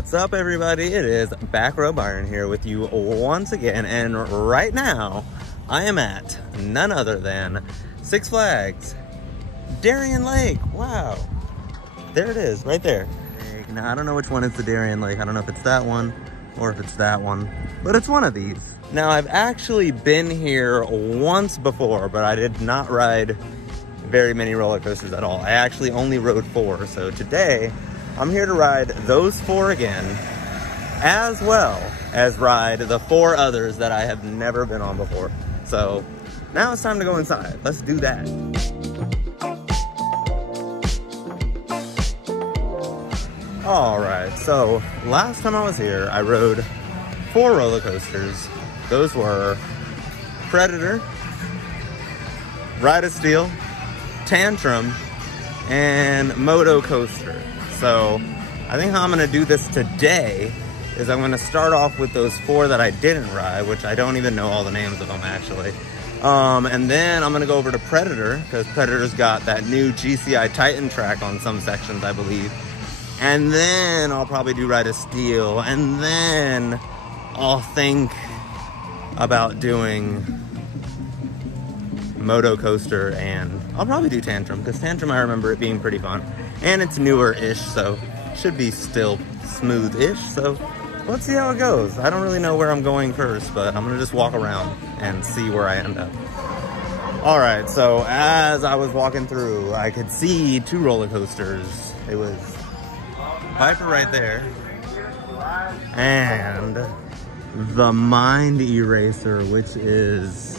What's up, everybody? It is Back Row Byron here with you once again, and right now I am at none other than Six Flags Darien Lake. Wow, there it is right there. Now I don't know which one is the Darien Lake. I don't know if it's that one or if it's that one, but it's one of these. Now I've actually been here once before, but I did not ride very many roller coasters at all. I actually only rode 4, so today I'm here to ride those 4 again, as well as ride the 4 others that I have never been on before. So now it's time to go inside. Let's do that. All right, so last time I was here, I rode 4 roller coasters. Those were Predator, Ride of Steel, Tantrum, and Moto Coaster. So I think how I'm gonna do this today is I'm gonna start off with those 4 that I didn't ride, which I don't even know all the names of them actually. And then I'm gonna go over to Predator, because Predator's got that new GCI Titan track on some sections, I believe. And then I'll probably do Ride of Steel, and then I'll think about doing Moto Coaster, and I'll probably do Tantrum, because Tantrum, I remember it being pretty fun. And it's newer-ish, so should be still smooth-ish. So let's see how it goes. I don't really know where I'm going first, but I'm gonna just walk around and see where I end up. All right, so as I was walking through, I could see 2 roller coasters. It was Viper right there, and the Mind Eraser, which is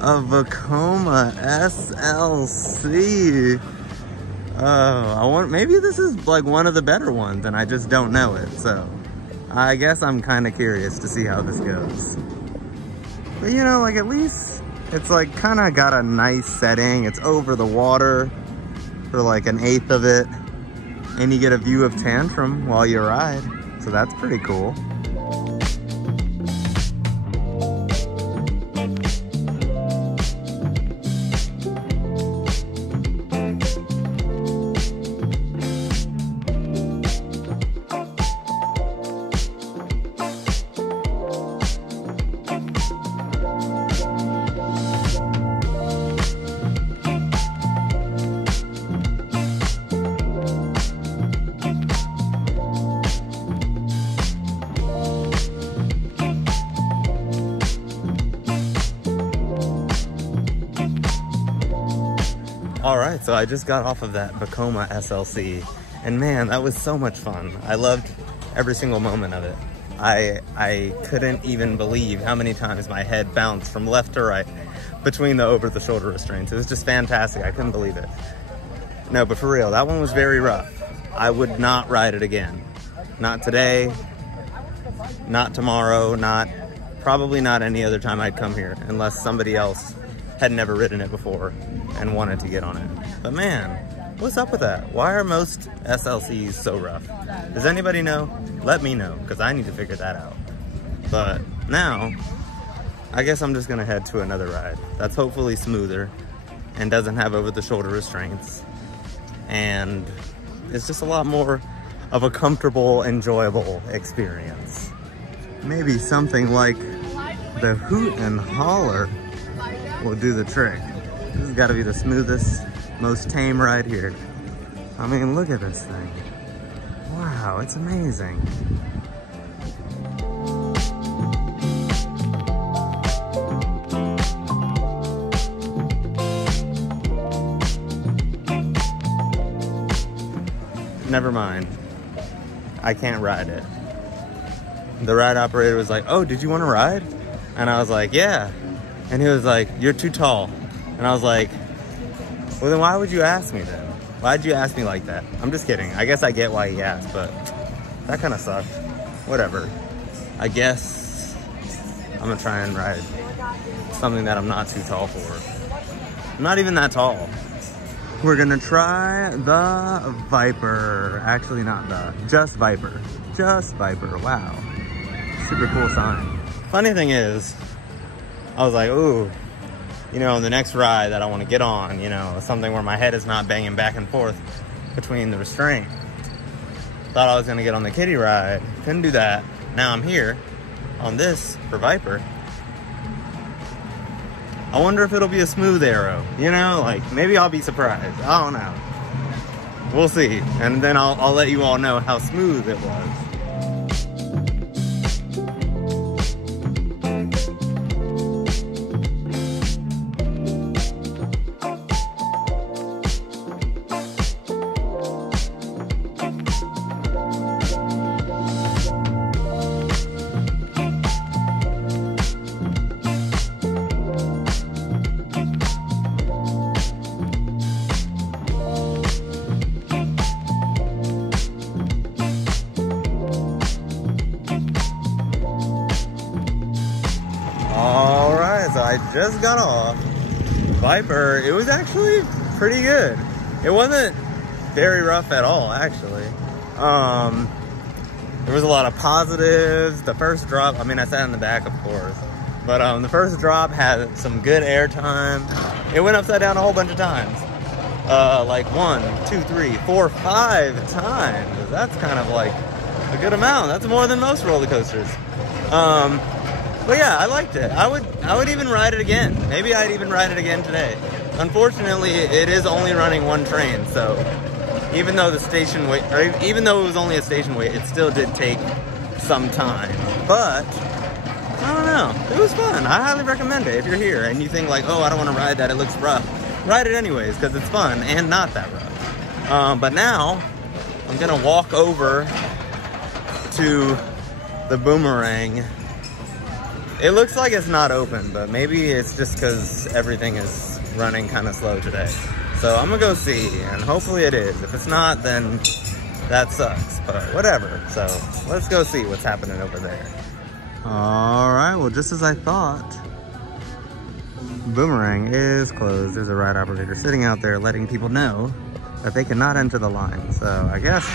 a Vekoma SLC. Maybe this is like one of the better ones and I just don't know it. So I guess I'm kind of curious to see how this goes. But you know, like at least it's like kind of got a nice setting. It's over the water for like 1/8 of it. And you get a view of Tantrum while you ride. So that's pretty cool. All right, so I just got off of that Vekoma SLC, and man, that was so much fun. I loved every single moment of it. I couldn't even believe how many times my head bounced from left to right between the over-the-shoulder restraints. It was just fantastic. I couldn't believe it. No, but for real, that one was very rough. I would not ride it again. Not today, not tomorrow, probably not any other time I'd come here, unless somebody else had never ridden it before and wanted to get on it. But man, what's up with that? Why are most SLCs so rough? Does anybody know? Let me know, because I need to figure that out. But now, I guess I'm just gonna head to another ride that's hopefully smoother and doesn't have over-the-shoulder restraints. And it's just a lot more of a comfortable, enjoyable experience. Maybe something like the Hoot and Holler will do the trick. This has got to be the smoothest, most tame ride here. I mean, look at this thing. Wow, it's amazing. Never mind. I can't ride it. The ride operator was like, "Oh, did you want to ride?" And I was like, "Yeah." And he was like, "You're too tall." And I was like, "Well, then why would you ask me then? Why'd you ask me like that?" I'm just kidding. I guess I get why he asked, but that kind of sucked. Whatever. I guess I'm gonna try and ride something that I'm not too tall for. I'm not even that tall. We're gonna try the Viper. Actually, not the, just Viper. Just Viper, wow. Super cool sign. Funny thing is, I was like, ooh, you know, the next ride that I want to get on, you know, something where my head is not banging back and forth between the restraint. Thought I was gonna get on the kiddie ride. Couldn't do that. Now I'm here on this for Viper. I wonder if it'll be a smooth arrow. You know, like maybe I'll be surprised. I don't know. We'll see. And then I'll let you all know how smooth it was. So I just got off Viper. It was actually pretty good. It wasn't very rough at all, actually. There was a lot of positives. The first drop, I mean, I sat in the back, of course, but the first drop had some good air time. It went upside down a whole bunch of times. Like 1, 2, 3, 4, 5 times. That's kind of like a good amount. That's more than most roller coasters. But yeah, I liked it. I would even ride it again. Maybe I'd even ride it again today. Unfortunately, it is only running one train, so even though the station wait, or even though it was only a station wait, it still did take some time. But I don't know. It was fun. I highly recommend it if you're here and you think like, oh, I don't want to ride that. It looks rough. Ride it anyways because it's fun and not that rough. But now I'm gonna walk over to the Boomerang. It looks like it's not open, but maybe it's just because everything is running kind of slow today. So I'm gonna go see, and hopefully it is. If it's not, then that sucks, but whatever. So let's go see what's happening over there. All right, well, just as I thought, Boomerang is closed. There's a ride operator sitting out there letting people know that they cannot enter the line. So I guess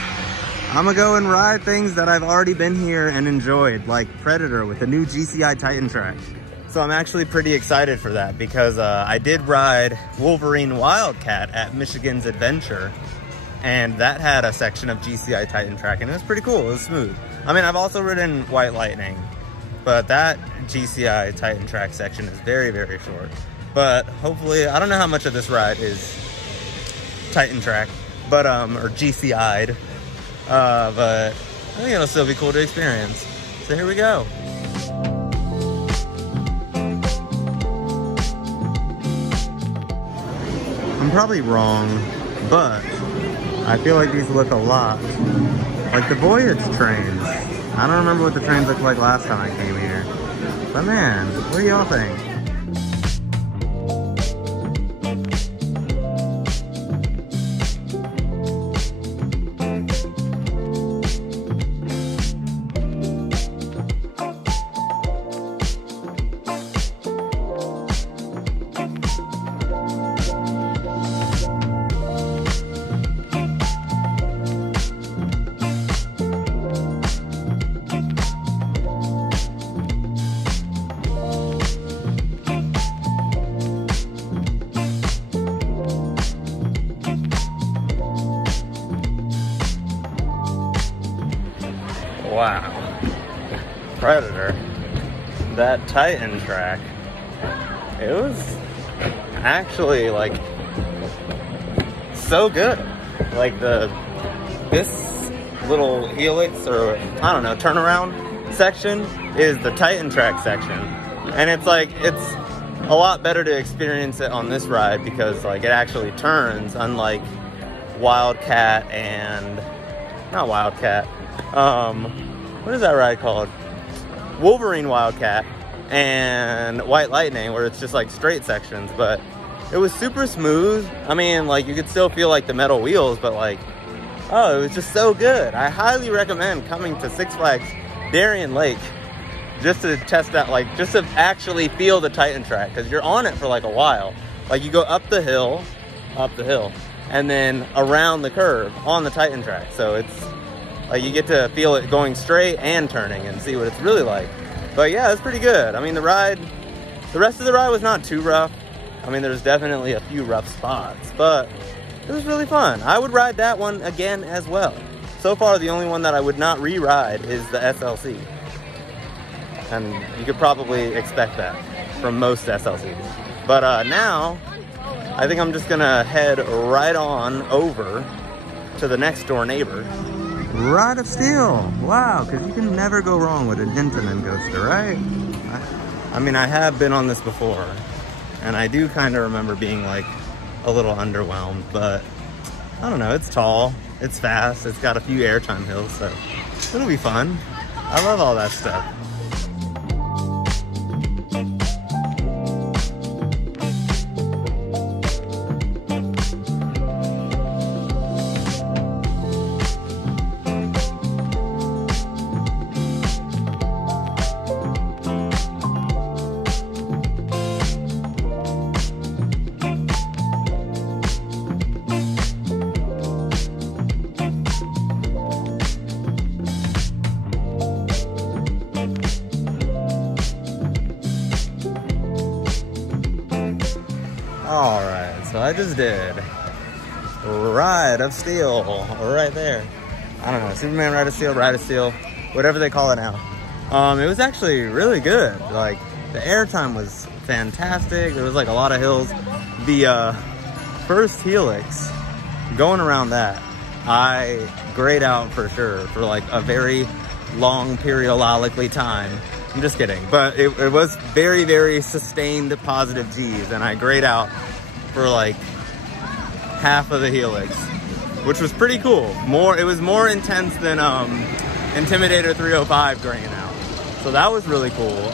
I'm gonna go and ride things that I've already been here and enjoyed, like Predator with the new GCI Titan track. So I'm actually pretty excited for that because I did ride Wolverine Wildcat at Michigan's Adventure, and that had a section of GCI Titan track, and it was pretty cool. It was smooth. I mean, I've also ridden White Lightning, but that GCI Titan track section is very, very short. But hopefully, I don't know how much of this ride is Titan track, but or GCI'd. But I think it'll still be cool to experience. So here we go. I'm probably wrong, but I feel like these look a lot like the Voyage trains. I don't remember what the trains looked like last time I came here. But man, what do y'all think? Wow. Predator. That Titan track. It was actually like so good. Like this little helix or I don't know, turnaround section is the Titan track section. And it's like, it's a lot better to experience it on this ride because like it actually turns, unlike Wildcat and, not Wildcat, what is that ride called? Wolverine Wildcat and White Lightning, where it's just like straight sections, but it was super smooth. I mean, like you could still feel like the metal wheels, but like, oh, it was just so good. I highly recommend coming to Six Flags Darien Lake just to test out, like just to actually feel the Titan track, because you're on it for like a while. Like you go up the hill, and then around the curve on the Titan track. So it's like you get to feel it going straight and turning and see what it's really like. But yeah, it's pretty good. I mean, the rest of the ride was not too rough. I mean, there's definitely a few rough spots, but it was really fun. I would ride that one again as well. So far, the only one that I would not re-ride is the SLC. And you could probably expect that from most SLCs. But now, I think I'm just gonna head right on over to the next door neighbor. Ride of Steel. Wow, because you can never go wrong with an Intamin coaster, right? I mean, I have been on this before, and I do kind of remember being like a little underwhelmed, but I don't know, it's tall, it's fast, it's got a few airtime hills, so it'll be fun. I love all that stuff. Alright, so I just did Ride of Steel right there. I don't know, Superman Ride of Steel, whatever they call it now. It was actually really good. Like, the airtime was fantastic. There was like a lot of hills. The first helix, going around that, I grayed out for sure for like a very long periodically time. I'm just kidding, but it was very, very sustained positive G's, and I grayed out for like half of the helix, which was pretty cool. It was more intense than Intimidator 305 graying out, so that was really cool.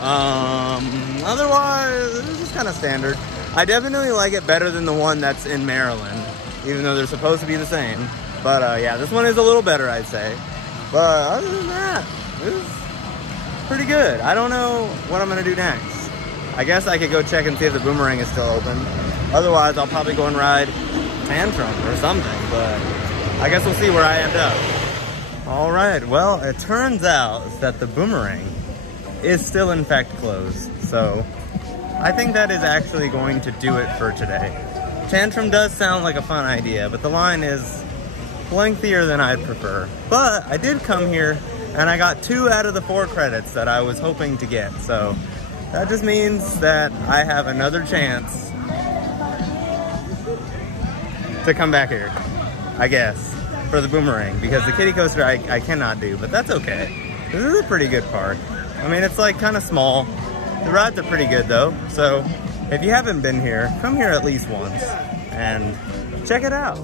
Otherwise, it was just kind of standard. I definitely like it better than the one that's in Maryland, even though they're supposed to be the same. But yeah, this one is a little better, I'd say. But other than that, it was pretty good. I don't know what I'm gonna do next. I guess I could go check and see if the Boomerang is still open. Otherwise, I'll probably go and ride Tantrum or something, but I guess we'll see where I end up. All right, well, it turns out that the Boomerang is still in fact closed. So I think that is actually going to do it for today. Tantrum does sound like a fun idea, but the line is lengthier than I'd prefer. But I did come here and I got 2 out of the 4 credits that I was hoping to get. So that just means that I have another chance to come back here, I guess, for the Boomerang, because the kiddie coaster I cannot do, but that's okay. This is a pretty good park. I mean, it's like kind of small. The rides are pretty good though. So if you haven't been here, come here at least once and check it out.